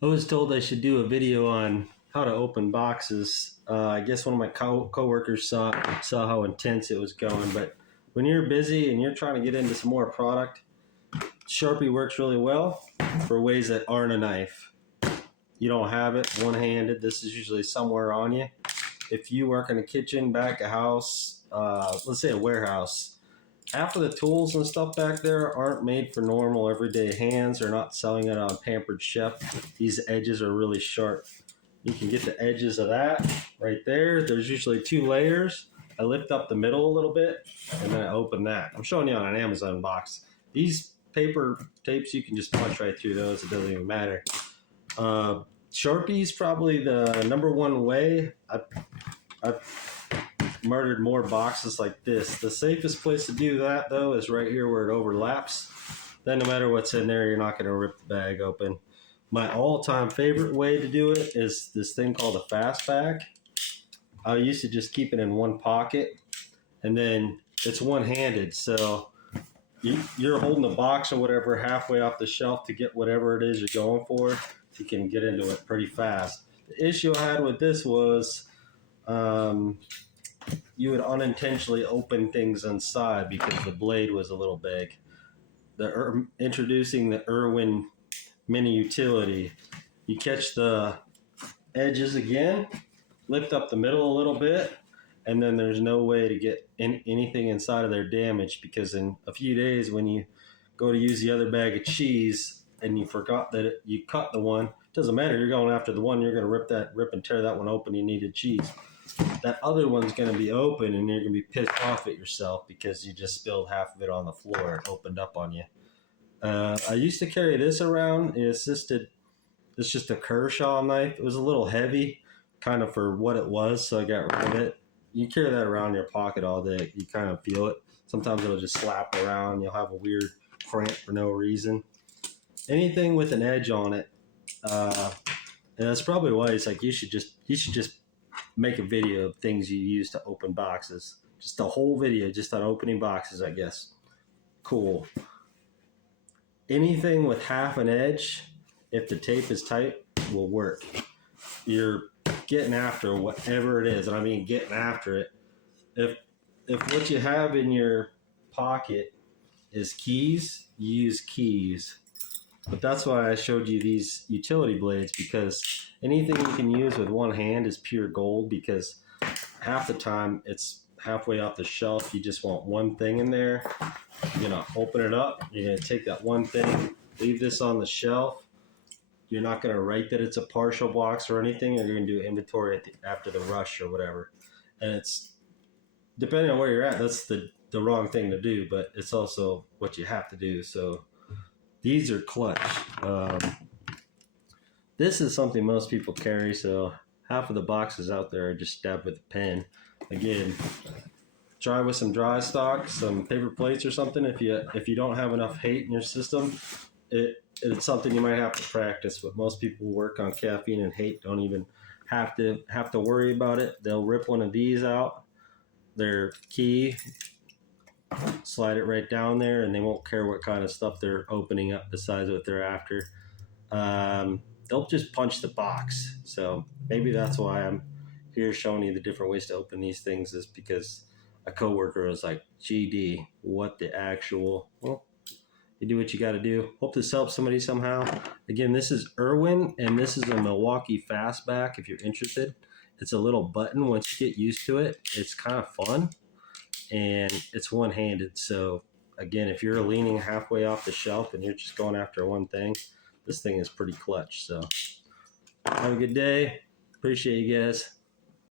I was told I should do a video on how to open boxes. I guess one of my coworkers saw how intense it was going. But when you're busy and you're trying to get into some more product, Sharpie works really well for ways that aren't a knife. You don't have it one-handed. This is usually somewhere on you. If you work in a kitchen, back a house, let's say a warehouse, half of the tools and stuff back there aren't made for normal everyday hands. They're not selling it on Pampered Chef. These edges are really sharp. You can get the edges of that right there. There's usually two layers. I lift up the middle a little bit and then I open that. I'm showing you on an Amazon box. These paper tapes, you can just punch right through those. It doesn't even matter. Sharpie's probably the number one way. I've murdered more boxes like this. The safest place to do that, though, is right here where it overlaps. Then no matter what's in there, you're not going to rip the bag open. My all-time favorite way to do it is this thing called a fastback. I used to just keep it in one pocket, and then it's one-handed, so you're holding the box or whatever halfway off the shelf to get whatever it is you're going for. You can get into it pretty fast. The issue I had with this was you would unintentionally open things inside because the blade was a little big. Introducing the Irwin Mini Utility, you catch the edges again, lift up the middle a little bit, and then there's no way to get anything inside of there damaged, because in a few days when you go to use the other bag of cheese and you forgot that you cut the one, it doesn't matter, you're going after the one, you're going to rip and tear that one open, you needed cheese. That other one's going to be open and you're going to be pissed off at yourself because you just spilled half of it on the floor. It opened up on you. I used to carry this around. It's just a Kershaw knife. It was a little heavy, kind of for what it was, so I got rid of it. You carry that around in your pocket all day. You kind of feel it. Sometimes it'll just slap around. You'll have a weird cramp for no reason. Anything with an edge on it, and that's probably why it's like you should just make a video of things you use to open boxes. Just a whole video just on opening boxes, I guess. Cool. Anything with half an edge, if the tape is tight, will work. You're getting after whatever it is, and I mean getting after it. If what you have in your pocket is keys, you use keys. But that's why I showed you these utility blades, because anything you can use with one hand is pure gold, because half the time it's halfway off the shelf. You just want one thing in there. You're going to open it up. You're going to take that one thing, leave this on the shelf. You're not going to write that it's a partial box or anything. You're going to do inventory after the rush or whatever. And it's, depending on where you're at, that's the wrong thing to do, but it's also what you have to do. So these are clutch. This is something most people carry, so half of the boxes out there are just stabbed with a pen. Again, try with some dry stock, some paper plates or something. If you don't have enough hate in your system, it's something you might have to practice. But most people who work on caffeine and hate don't even have to worry about it. They'll rip one of these out, their key, slide it right down there, and they won't care what kind of stuff they're opening up besides what they're after. They'll just punch the box. So maybe that's why I'm here showing you the different ways to open these things, is because a coworker was like, GD, what the actual? Well, you do what you got to do. Hope this helps somebody somehow. Again, this is Irwin, and this is a Milwaukee Fastback if you're interested. It's a little button. Once you get used to it, it's kind of fun, and it's one-handed. So again, if you're leaning halfway off the shelf and you're just going after one thing, this thing is pretty clutch. So have a good day. Appreciate you guys.